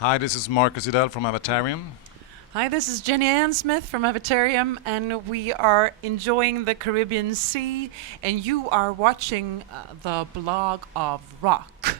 Hi, this is Marcus Idell from Avatarium. Hi, this is Jenny Ann Smith from Avatarium, and we are enjoying the Caribbean Sea, and you are watching the blog of rock.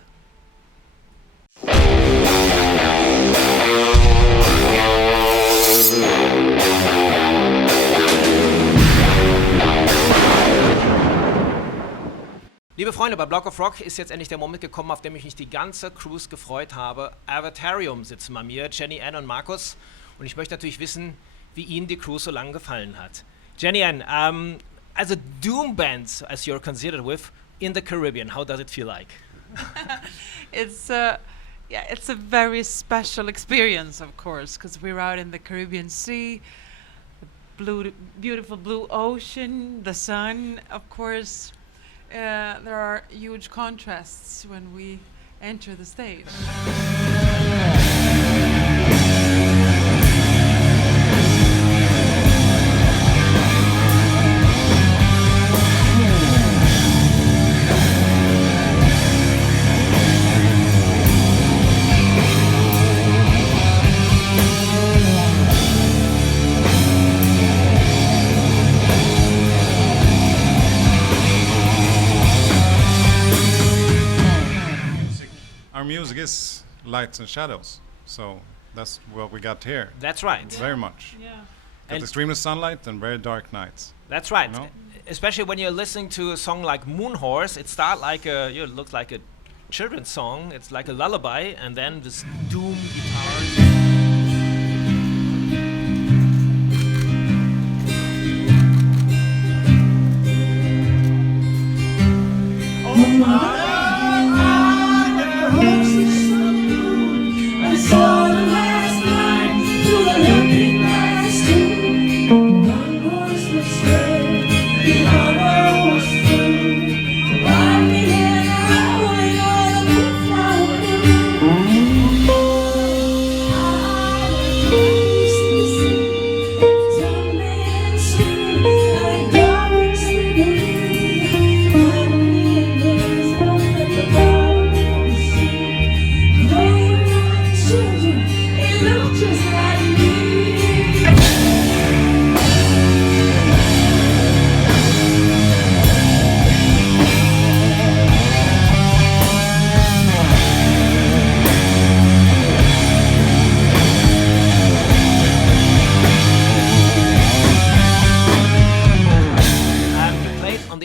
Liebe Freunde, bei Block of Rock ist jetzt endlich der Moment gekommen, auf dem ich mich die ganze Cruise gefreut habe. Avatarium sitzen bei mir, Jenny Ann und Markus. Und ich möchte natürlich wissen, wie Ihnen die Cruise so lange gefallen hat. Jenny Ann, as a doom band, as you're considered with, in the Caribbean, how does it feel like? It's a very special experience, of course, because we're out in the Caribbean Sea, the beautiful blue ocean, the sun, of course. There are huge contrasts when we enter the stage. Our music is lights and shadows, so that's what we got here. That's right. Very much. Yeah. Got And- extreme sunlight and very dark nights. That's right. You know? Especially when you're listening to a song like Moon Horse, it starts like it looks like a children's song. It's like a lullaby, and then this doom guitar.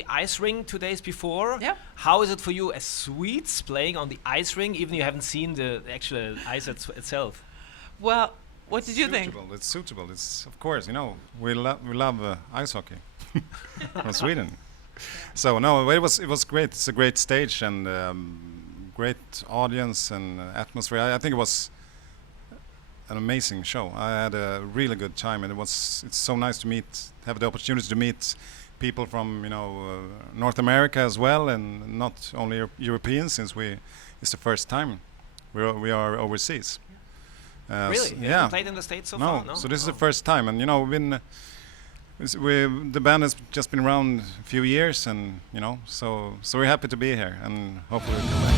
Ice ring 2 days before. Yep. How is it for you as Swedes playing on the ice ring, even you haven't seen the actual ice itself? Well, what did you think? It's suitable. It's, of course, you know, we love ice hockey from Sweden. So no, it was great. It's a great stage and great audience and atmosphere. I think it was an amazing show. I had a really good time, and it's so nice to have the opportunity to meet people from North America as well, and not only Europeans, since it's the first time we are overseas. Really? You haven't played in the States so far? No. So this is the first time, and the band has just been around a few years, and so we're happy to be here, and hopefully we'll come back.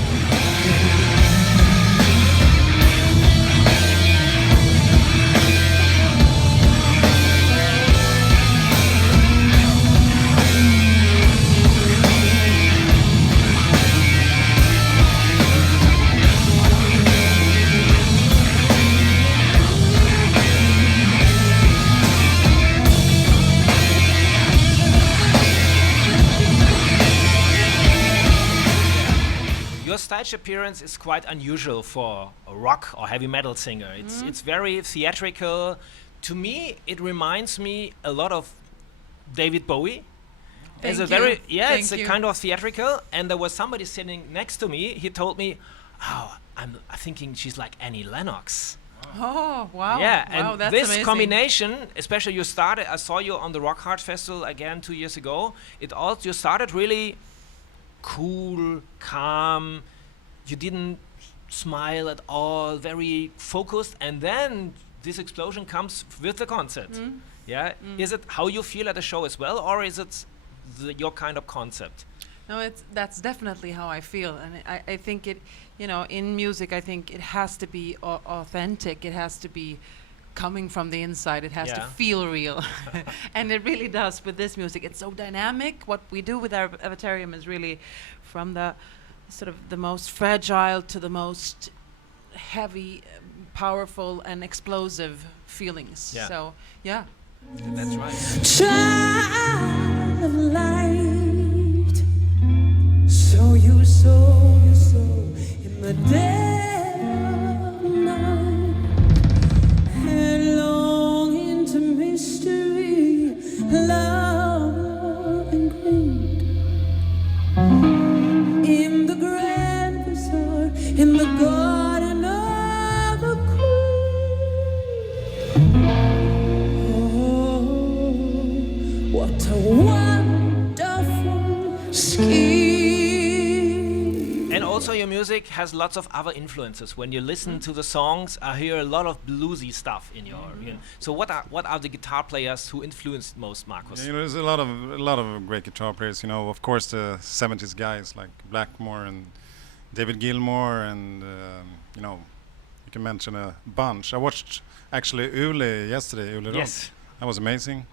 Your stage appearance is quite unusual for a rock or heavy metal singer. It's very theatrical. To me, it reminds me a lot of David Bowie. Thank It's you. it's a Thank kind of theatrical. And there was somebody sitting next to me. He told me, "Oh, I'm thinking she's like Annie Lennox." Oh, wow. Yeah, Wow, and that's this amazing. combination, especially I saw you on the Rock Hard Festival again 2 years ago. You started really cool, calm. You didn't smile at all, very focused, and then this explosion comes with the concert. Yeah, is it how you feel at the show as well, or is it your kind of concept? No, that's definitely how I feel, and I think it, in music, I think it has to be authentic. It has to be coming from the inside. It has to Yeah. feel real, and it really does with this music. It's so dynamic. What we do with our Avatarium is really from the sort of the most fragile to the most heavy, powerful, and explosive feelings. Yeah. So yeah. That's right. Child of light, so you sow in the dead of night, headlong into mystery, love and greed. In the grand bazaar, in the garden of a queen. What a wonderful scheme. And also your music has lots of other influences. When you listen to the songs, I hear a lot of bluesy stuff in your. So what are the guitar players who influenced most, Marcus? Yeah, there's a lot of great guitar players. Of course, the '70s guys like Blackmore and David Gilmour, and you can mention a bunch. I watched actually Ule yesterday. Ule Roth. Yes. That was amazing.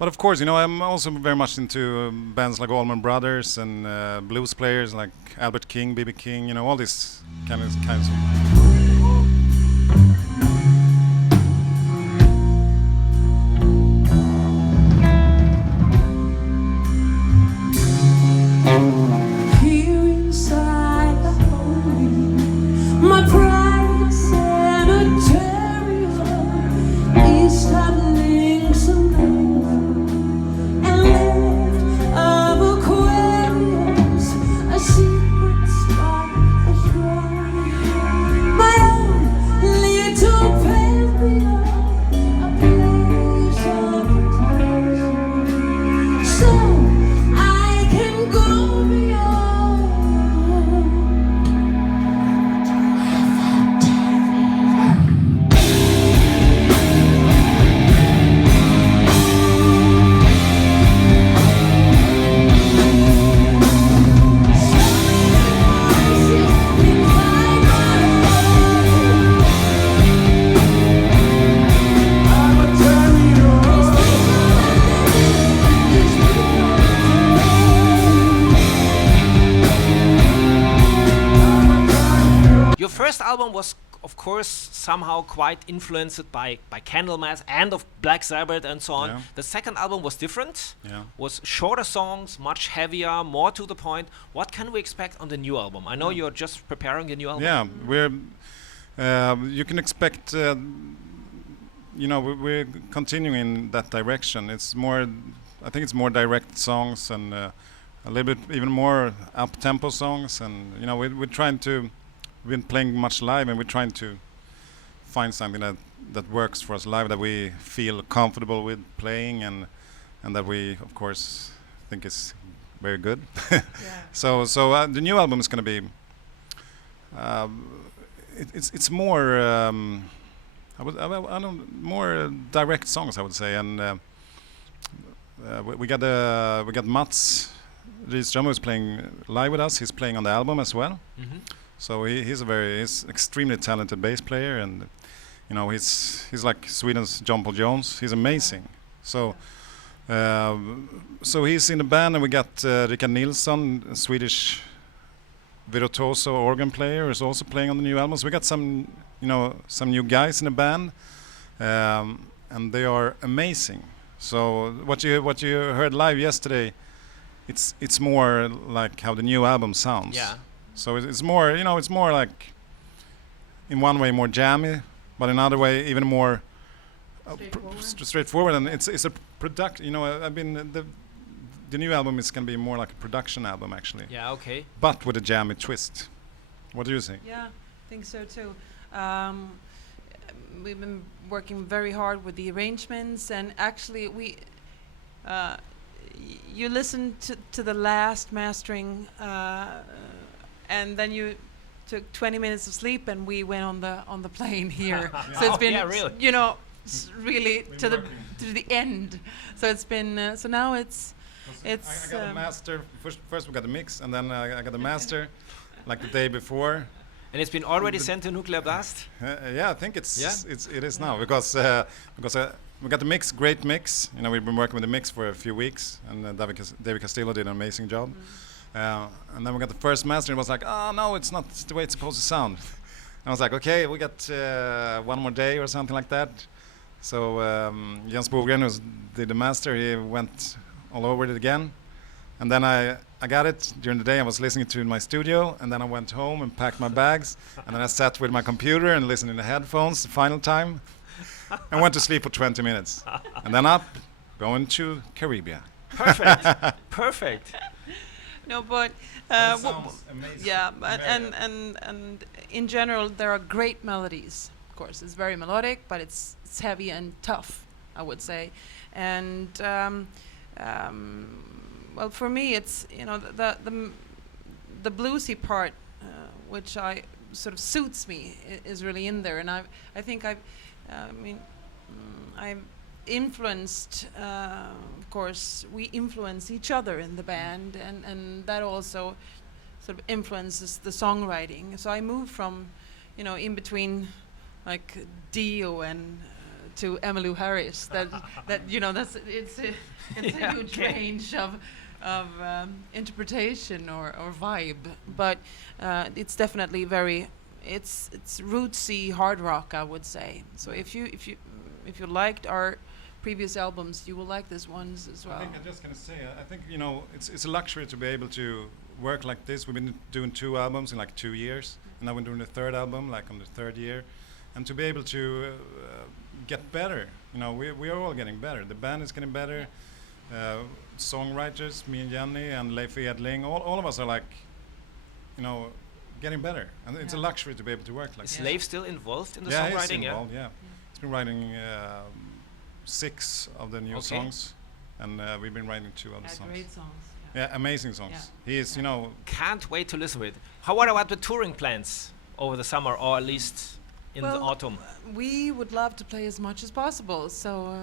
But of course, I'm also very much into bands like Allman Brothers and blues players like Albert King, B.B. King. All these kinds of. Here inside the holy, my private sanitarium, east of links and left of aquariums, a secret spot, a shrine, my own little pantheon, a place of protection. So I can go beyond. Your first album was, of course, somehow quite influenced by Candlemass and of Black Sabbath and so on. Yeah. The second album was different. Yeah. Was shorter songs, much heavier, more to the point. What can we expect on the new album? I know you're just preparing the new album. Yeah, you can expect. We're continuing that direction. It's more. I think it's more direct songs and a little bit even more up-tempo songs. And we're trying to. We've been playing much live, and we're trying to find something that works for us live, that we feel comfortable with playing, and that we, of course, think is very good. Yeah. So the new album is going to be. It's more. More direct songs, I would say, and we got Mats Rydström, who's playing live with us. He's playing on the album as well. Mhm. So he's extremely talented bass player, and he's like Sweden's John Paul Jones. He's amazing. So he's in the band, and we got Rickard Nilsson, a Swedish virtuoso organ player, is also playing on the new album. So we got some new guys in the band, and they are amazing. So what you heard live yesterday, it's more like how the new album sounds. Yeah. So it's more, it's more like, in one way more jammy, but in another way even more straightforward. And it's a product. I've been the new album is going to be more like a production album actually, Yeah, okay. but with a jammy twist. What do you think? Yeah, I think so too. We've been working very hard with the arrangements, and actually you listen to the last mastering, and then you took 20 minutes of sleep, and we went on the plane here. So it's been, Yeah, really. really to the end. So it's been so now it's It's I got the master first. We got the mix, and then I got the master, like the day before. And it's been already sent to Nuclear Blast? Yeah, I think it is now because we got the mix, great mix. You know, we've been working with the mix for a few weeks, and David Castillo did an amazing job. And then we got the first master, and it was like, oh no, it's not the way it's supposed to sound. And I was like, okay, we got one more day or something like that. So Jens Bogren, who did the master, he went all over it again. And then I got it during the day. I was listening to it in my studio, and then I went home and packed my bags, and then I sat with my computer and listened in the headphones the final time, and went to sleep for 20 minutes. And then up, going to Caribbean. Perfect. Perfect. no, but amazing. yeah, and in general, there are great melodies. Of course, it's very melodic, but it's heavy and tough, I would say. And well, for me, it's the bluesy part, which I sort of suits me, is really in there. And I think I've influenced. Of course, we influence each other in the band, and that also sort of influences the songwriting. So I moved from, in between, like Dio and to Emmylou Harris. That's it's a huge range of interpretation or vibe, but it's definitely it's rootsy hard rock, I would say. So if you liked our previous albums, you will like this ones as well. I think I'm just gonna say, I think it's a luxury to be able to work like this. We've been doing 2 albums in like 2 years, and now we're doing the 3rd album like on the 3rd year, and to be able to get better. We are all getting better. The band is getting better. Songwriters, me and Jenny and Leif Edling, all of us are like, getting better, and it's a luxury to be able to work like Is this. Leif still involved in the Yeah, he's songwriting? involved, yeah. He's been writing 6 of the new songs, and we've been writing 2 of the songs. Great songs. Yeah, amazing songs. Yeah. He is, Can't wait to listen to it. How about the touring plans over the summer, or at least in the autumn? We would love to play as much as possible, so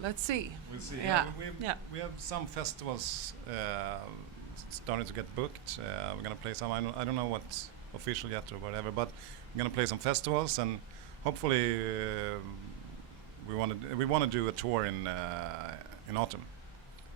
let's see. we'll see. Yeah. We have some festivals starting to get booked. We're gonna play some. I don't know what's official yet or whatever, but we're gonna play some festivals, and hopefully we want to do a tour in autumn.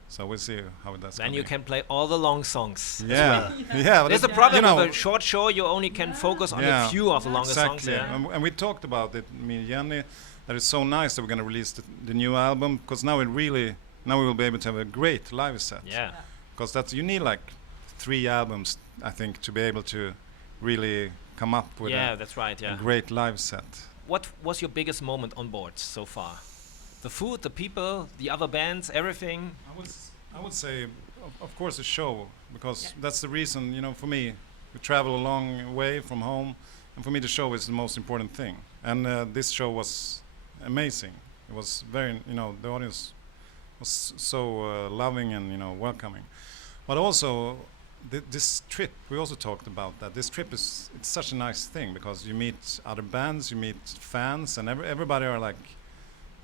So we'll see how that's. Then gonna you be. can play all the long songs. Yeah, yeah. but There's the that- problem with a short show. You only can focus on a few of the longest songs. Exactly. Yeah. And we talked about it, me and Jenny, that it's so nice that we're going to release the new album, because now we will be able to have a great live set. Yeah. Because you need like 3 albums, I think, to be able to really come up with That's right. a Yeah. great live set. What was your biggest moment on board so far? The food, the people, the other bands, everything. I would say, of course, the show, because that's the reason. For me, we travel a long way from home, and for me, the show is the most important thing. And this show was amazing. It was very, the audience was so loving and welcoming. But also, this trip, we also talked about that. This trip it's such a nice thing, because you meet other bands, you meet fans, and everybody are like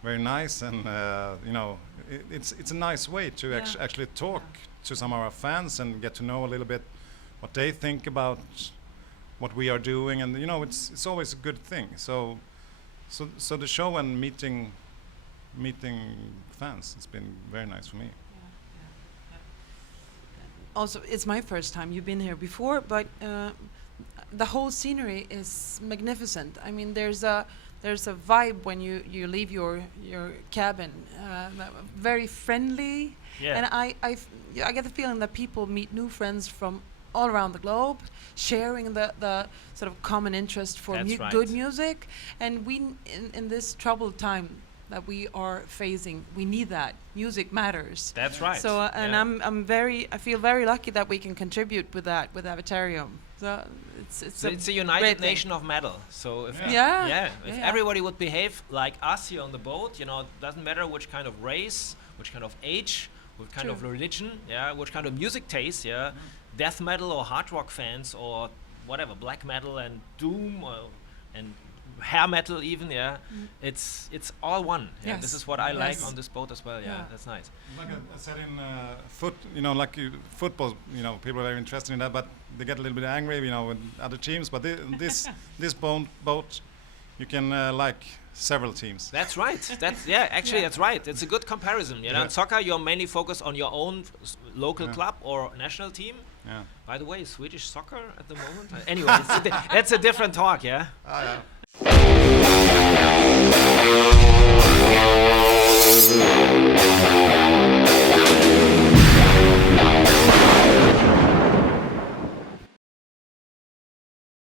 very nice, and it's a nice way to actually talk to some of our fans and get to know a little bit what they think about what we are doing, and it's always a good thing. So the show and meeting fans, it's been very nice for me. Also, it's my first time. You've been here before, but the whole scenery is magnificent. I mean, there's a vibe when you leave your cabin, very friendly, and I get the feeling that people meet new friends from all around the globe, sharing the sort of common interest for good music, and we in this troubled time that we are facing, we need that. Music matters. That's right. So I feel very lucky that we can contribute with that with Avatarium. So it's a united nation of metal. So if if everybody would behave like us here on the boat, it doesn't matter which kind of race, which kind of age, which kind of religion, which kind of music taste, death metal or hard rock fans or whatever, black metal and doom and hair metal even, yeah. It's all one. Yeah, this Yes. is what I like Yes. on this boat as well. Yeah, Yeah. that's nice. Like I said in football, people are very interested in that, but they get a little bit angry, with other teams. But this boat, you can like several teams. That's right. That's right. It's a good comparison. You know, Yeah. in soccer, you're mainly focused on your own local Yeah. club or national team. Yeah. By the way, Swedish soccer at the moment. Anyway, that's a different talk. Yeah. Ah, yeah.